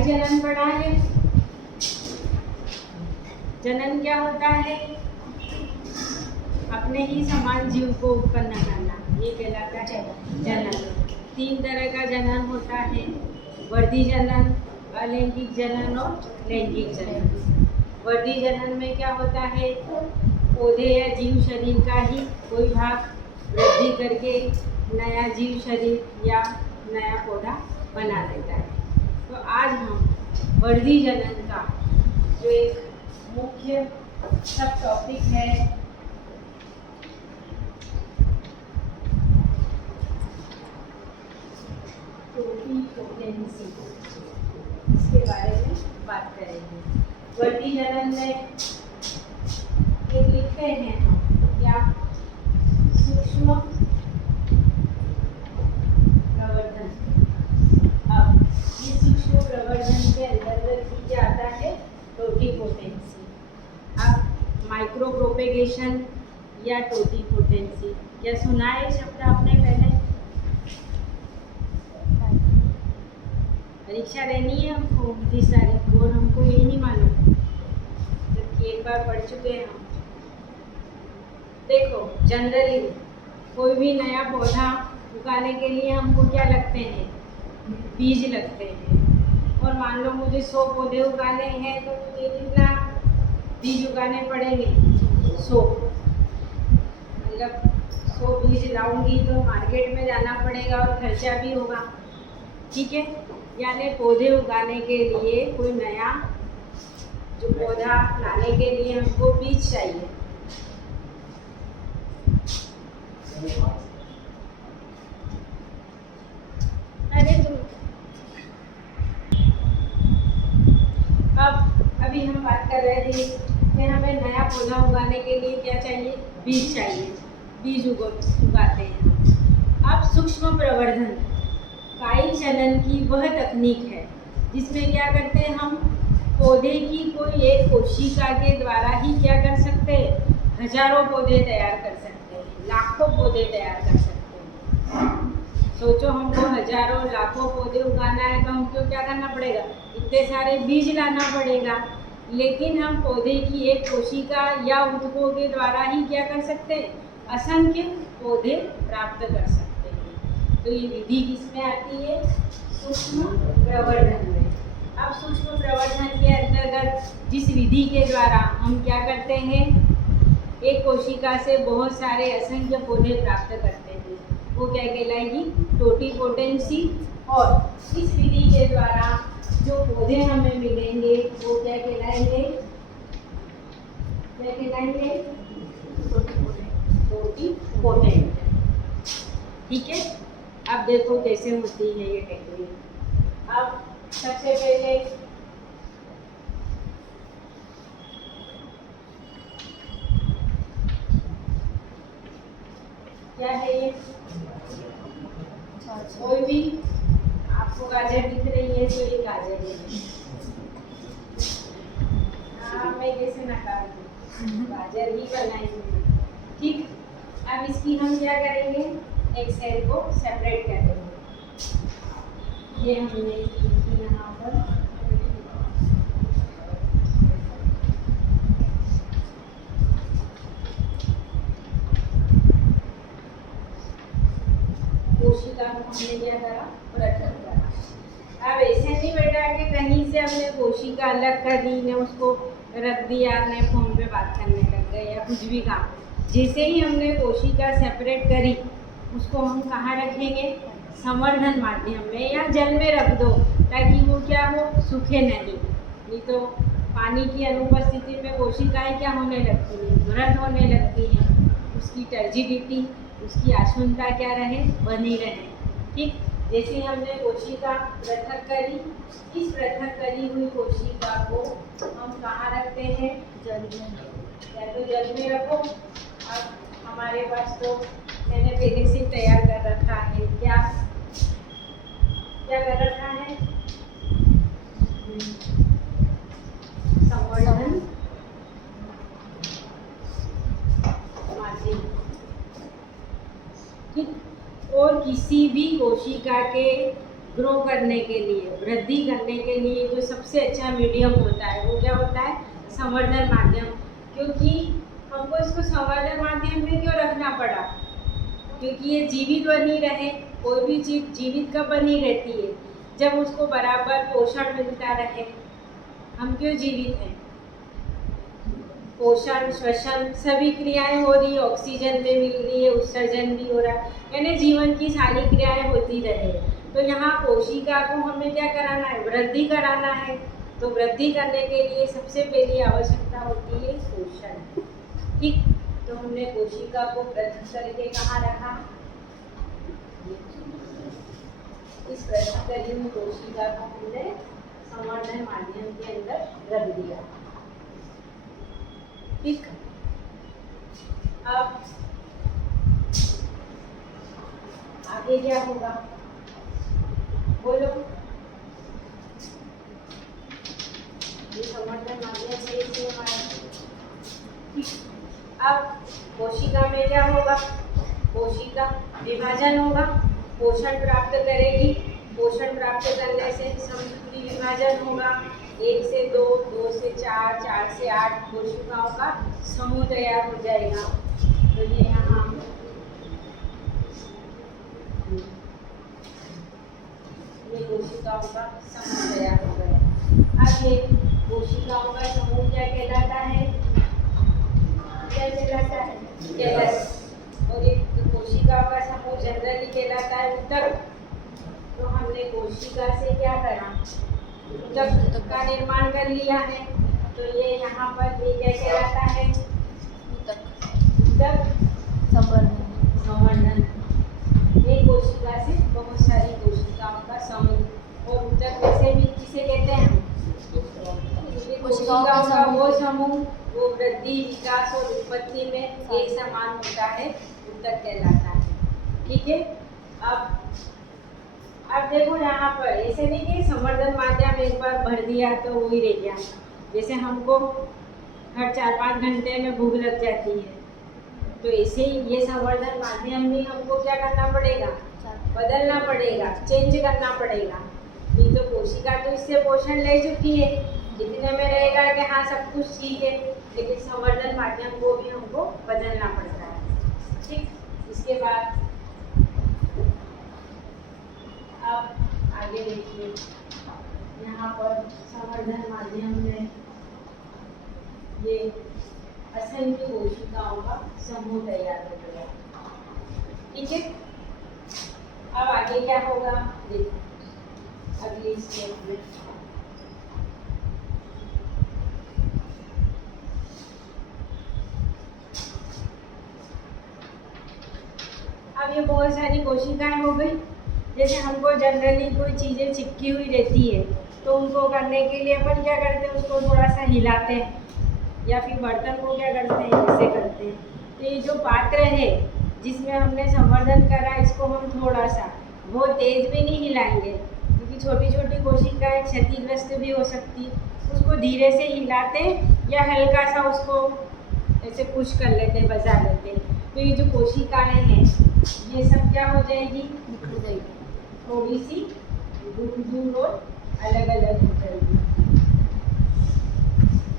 स्थायी जनन पढ़ा है। जनन क्या होता है? अपने ही समान जीव को उत्पन्न करना, ये कहलाता है जनन। 3 तरह का जनन होता है, वर्धी जनन, अलैंगिक जनन और लैंगिक जनन। वर्धी जनन में क्या होता है? पौधे या जीव शरीर का ही कोई भाग वृद्धि करके नया जीव शरीर या नया पौधा बना देता है। तो आज हम वर्धी जनन का जो एक मुख्य सब टॉपिक है, टोटिपोटेंसी, इसके बारे में बात करेंगे। वर्धी जनन में एक लिखते हैं हम क्या? सूक्ष्म प्रवर्धन। अब इस सूक्ष्म प्रवर्धन के अंतर्गत ही क्या आता है? टोटिपोटेंसी। अब माइक्रो प्रोपेगेशन या टोटिपोटेंसी, क्या सुना है शब्द आपने पहले? परीक्षा देनी है हमको 29 तारीख को, और हमको ये नहीं मालूम जबकि एक बार पढ़ चुके हैं हम। देखो, जनरली कोई भी नया पौधा उगाने के लिए हमको क्या लगते हैं? बीज लगते हैं। और मान लो मुझे 100 पौधे उगाने हैं तो मुझे कितना बीज उगाने पड़ेंगे? 100। मतलब 100 बीज लाऊंगी तो मार्केट में जाना पड़ेगा और खर्चा भी होगा, ठीक है। यानी पौधे उगाने के लिए कोई नया जो पौधा लाने के लिए हमको बीज चाहिए। अरे तुम अभी हम बात कर रहे थे कि हमें नया पौधा उगाने के लिए क्या चाहिए? बीज चाहिए। बीज उगाते हैं हम। अब सूक्ष्म प्रवर्धन स्थायी जनन की वह तकनीक है जिसमें क्या करते हैं हम? पौधे की कोई एक कोशिका के द्वारा ही क्या कर सकते हैं? हजारों पौधे तैयार कर सकते हैं, लाखों पौधे तैयार कर सकते हैं। सोचो, हमको हजारों लाखों पौधे उगाना है तो हमको क्या करना पड़ेगा? इतने सारे बीज लाना पड़ेगा। लेकिन हम पौधे की एक कोशिका या ऊतकों के द्वारा ही क्या कर सकते हैं? असंख्य पौधे प्राप्त कर सकते हैं। तो ये विधि किसमें आती है? सूक्ष्म प्रवर्धन में। अब सूक्ष्म प्रवर्धन के अंतर्गत जिस विधि के द्वारा हम क्या करते हैं? एक कोशिका से बहुत सारे असंख्य पौधे प्राप्त करते हैं, वो क्या कहलाएगी? टोटिपोटेंसी। और इस विधि के द्वारा जो पौधे हमें मिलेंगे वो क्या कहलाएंगे? क्या कहलाएंगे? टोटिपोटेंट। ठीक है। अब देखो कैसे होती है ये टेक्निक। अब सबसे पहले क्या है ये? कोई भी आपको गाजर दिख रही है तो ये गाजर है। हाँ, मैं कैसे नकार दूँ? गाजर ही बनाएंगे, ठीक। अब इसकी हम क्या करेंगे? एक सेल को सेपरेट करेंगे। ये हमने यहाँ पर कोशिका को हमने क्या करा? पृथक करा। अब ऐसे नहीं बेटा कि कहीं से हमने कोशिका अलग कर दी ने उसको रख दिया, ने फोन पे बात करने लग गए या कुछ भी काम। जैसे ही हमने कोशिका सेपरेट करी उसको हम कहाँ रखेंगे? संवर्धन माध्यम में या जल में रख दो, ताकि वो क्या हो? सूखे नहीं तो पानी की अनुपस्थिति में कोशिकाएं क्या होने लगती हैं? मृत होने लगती हैं। उसकी टर्जिडिटी, उसकी आशुनता क्या रहे? बनी रहे, ठीक। जैसे हमने कोशिका पृथक करी, इस पृथक करी हुई कोशिका को हम कहाँ रखते हैं? जल में। या तो जल में रखो। अब हमारे पास तो मैंने पहले से तैयार कर रखा है। क्या कर रखा है? संवर्धन माध्यम, ठीक। और किसी भी कोशिका के ग्रो करने के लिए, वृद्धि करने के लिए जो सबसे अच्छा मीडियम होता है वो क्या होता है? संवर्धन माध्यम। क्योंकि हमको इसको संवर्धन माध्यम में क्यों रखना पड़ा? क्योंकि ये जीवित बनी रहे। कोई भी चीज जीवित कब बनी रहती है? जब उसको बराबर पोषण मिलता रहे। हम क्यों जीवित हैं? पोषण, श्वसन सभी क्रियाएं हो रही है, ऑक्सीजन भी मिल रही है, उत्सर्जन भी हो रहा है, यानी जीवन की सारी क्रियाएं होती रहे। तो यहाँ कोशिका को हमें क्या कराना है? वृद्धि कराना है। तो वृद्धि करने के लिए सबसे पहली आवश्यकता होती है पोषण। ठीक, तो हमने कोशिका को पृथक करके कहाँ रखा? इस पृथक करी हुई कोशिका को हमने संवर्धन माध्यम के अंदर रख दिया। ठीक, अब आगे क्या होगा? बोलो। ये संवर्धन माध्यम से इसे हमारा। ठीक, अब कोशिका में क्या होगा? कोशिका विभाजन होगा, पोषण प्राप्त करेगी। पोषण प्राप्त करने से समसूत्री विभाजन होगा। 1 से 2, 2 से 4, 4 से 8 कोशिकाओं का समूह तैयार हो जाएगा। तो ये यहाँ ये कोशिकाओं का समूह तैयार हो गया। अब ये कोशिकाओं का समूह क्या कहलाता है? क्या कहलाता है? कैलस। और ये कोशिकाओं का समूह जनरली कहलाता है ऊतक। तो हमने कोशिका से क्या करा? ऊतक का निर्माण कर लिया है। तो ये यहाँ पर ये क्या कहलाता है? ऊतक। संवर्धन। एक कोशिका से बहुत सारी कोशिकाओं का समूह। और ऊतक वैसे भी किसे कहते हैं? कोशिकाओं का वो समूह वो वृद्धि, विकास और उत्पत्ति में एक समान होता है, ऊतक कहलाता है। ठीक है, अब देखो यहाँ पर ऐसे नहीं कि संवर्धन माध्यम एक बार भर दिया तो वो ही रह गया। जैसे हमको हर 4-5 घंटे में भूख लग जाती है, तो ऐसे ही ये संवर्धन माध्यम भी हमको क्या करना पड़ेगा? बदलना पड़ेगा, चेंज करना पड़ेगा। ये तो कोशिका तो इससे पोषण ले चुकी है, इतने में रहेगा कि हाँ सब कुछ ठीक है, लेकिन संवर्धन माध्यम को भी हमको बदलना पड़ता है। ठीक, इसके बाद अब आगे देखिए, यहाँ पर संवर्धन माध्यम में ये असंख्य कोशिकाओं का समूह तैयार हो गया। ठीक है, अब आगे क्या होगा? देखो अगली स्टेप में अब ये बहुत सारी कोशिकाएं हो गई। जैसे हमको जनरली कोई चीज़ें चिपकी हुई रहती है तो उनको करने के लिए अपन क्या करते हैं? उसको थोड़ा सा हिलाते हैं, या फिर बर्तन को क्या करते हैं? ऐसे करते हैं। तो ये जो पात्र है जिसमें हमने संवर्धन करा, इसको हम थोड़ा सा, बहुत तेज़ भी नहीं हिलाएंगे क्योंकि छोटी छोटी कोशिकाएं क्षतिग्रस्त भी हो सकती है। उसको धीरे से हिलाते या हल्का सा उसको ऐसे पुश कर लेते, बजा लेते। तो ये जो कोशिकाएं हैं ये सब क्या हो जाएगी? निकल जाएगी, थोड़ी सी दूर दूर और अलग अलग हो जाएगी।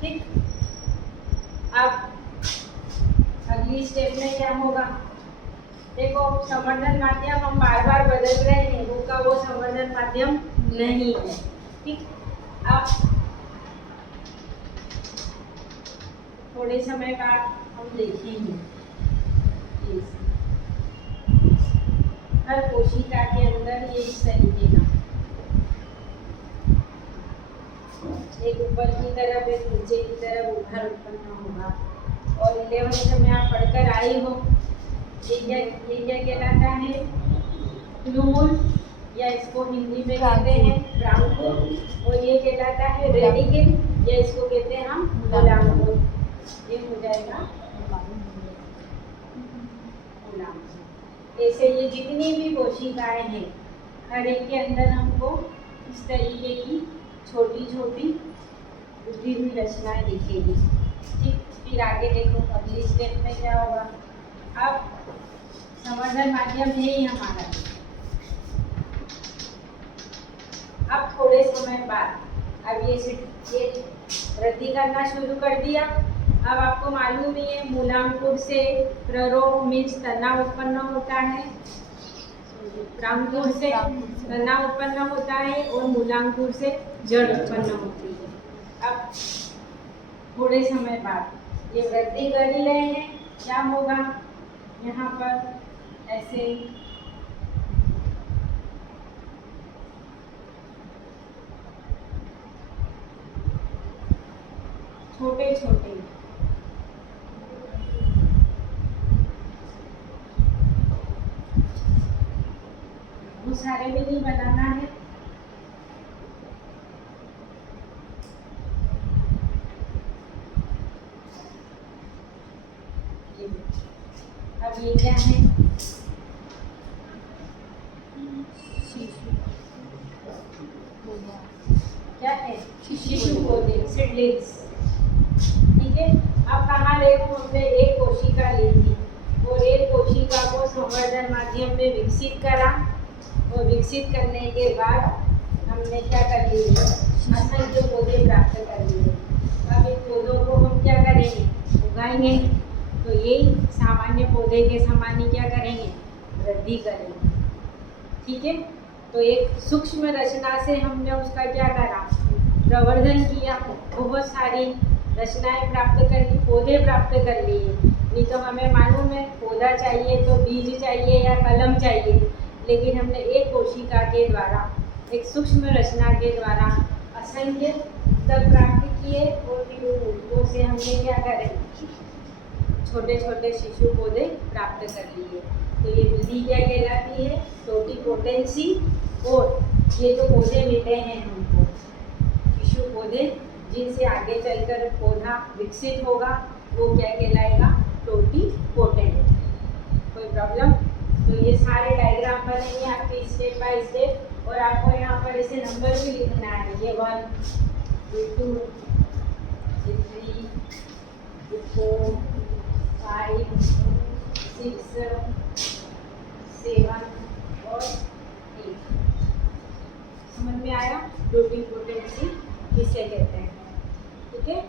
ठीक, अब अगली स्टेप में क्या होगा? देखो संवर्धन माध्यम हम बार बार बदल रहे हैं, वो का वो संवर्धन माध्यम नहीं है। ठीक, अब थोड़े समय बाद हम देखेंगे हर कोशिका के अंदर ये इस तरीके का एक ऊपर की तरफ एक नीचे की तरफ उभर उत्पन्न होगा। और 11th में आप पढ़कर आई हो, ये क्या कहलाता है? फ्लूल, या इसको हिंदी में कहते हैं ब्रांको। और ये कहलाता है रेडिकल, या इसको कहते हैं हम गुलाम। ये हो जाएगा गुलाम। ऐसे ये जितनी भी कोशिकाएं हैं हर एक के अंदर हमको इस तरीके की छोटी छोटी उठी हुई रचनाएं दिखेगी। ठीक, फिर आगे देखो अगली स्टेप में क्या होगा? अब संवर्धन माध्यम है ही हमारा, थोड़े समय बाद अब ये वृद्धि करना शुरू कर दिया। अब आपको मालूम ही है मूलांकुर से प्ररोह मीन्स तना उत्पन्न होता है, प्रांकुर से तना उत्पन्न होता है और मूलांकुर से जड़ उत्पन्न होती है। अब थोड़े समय बाद ये वृद्धि कर ही रहे हैं, क्या होगा यहाँ पर ऐसे छोटे छोटे वो सारे भी नहीं बनाना है। अब ये क्या है, क्या है, शिशु पौधे, सीडलिंग्स। ठीक है, अब कहाँ देखो हमने एक कोशिका ली थी और एक कोशिका को संवर्धन माध्यम में विकसित करा और विकसित करने के बाद हमने क्या कर लिए, असंख्य पौधे प्राप्त कर लिए। अब इन पौधों को हम क्या करेंगे, उगाएंगे। तो यही सामान्य पौधे के समान ही क्या करेंगे, वृद्धि करेंगे। ठीक है, तो एक सूक्ष्म रचना से हमने उसका क्या करा, प्रवर्धन किया, बहुत सारी रचनाएं प्राप्त कर ली, पौधे प्राप्त कर लिए। नहीं तो हमें मालूम है पौधा चाहिए तो बीज चाहिए या कलम चाहिए, लेकिन हमने एक कोशिका के द्वारा, एक सूक्ष्म रचना के द्वारा असंख्य तक प्राप्त किए और फिर उनको से हमने क्या करें, छोटे छोटे शिशु पौधे प्राप्त कर लिए। तो ये विधि क्या कहलाती है, टोटीपोटेंसी। और ये जो पौधे मिले हैं हमको, शिशु पौधे जिनसे आगे चलकर पौधा विकसित होगा, वो क्या कहलाएगा, टोटीपोटेंट। कोई प्रॉब्लम? तो ये सारे डायग्राम बनेंगे आपके स्टेप बाय स्टेप और आपको यहाँ पर ऐसे नंबर भी लिखना है, ये 1, ये 2, ये 3, ये 4, 5, 6, 7 और 8। समझ में आया टोटीपोटेंसी किसे कहते हैं? ठीक है।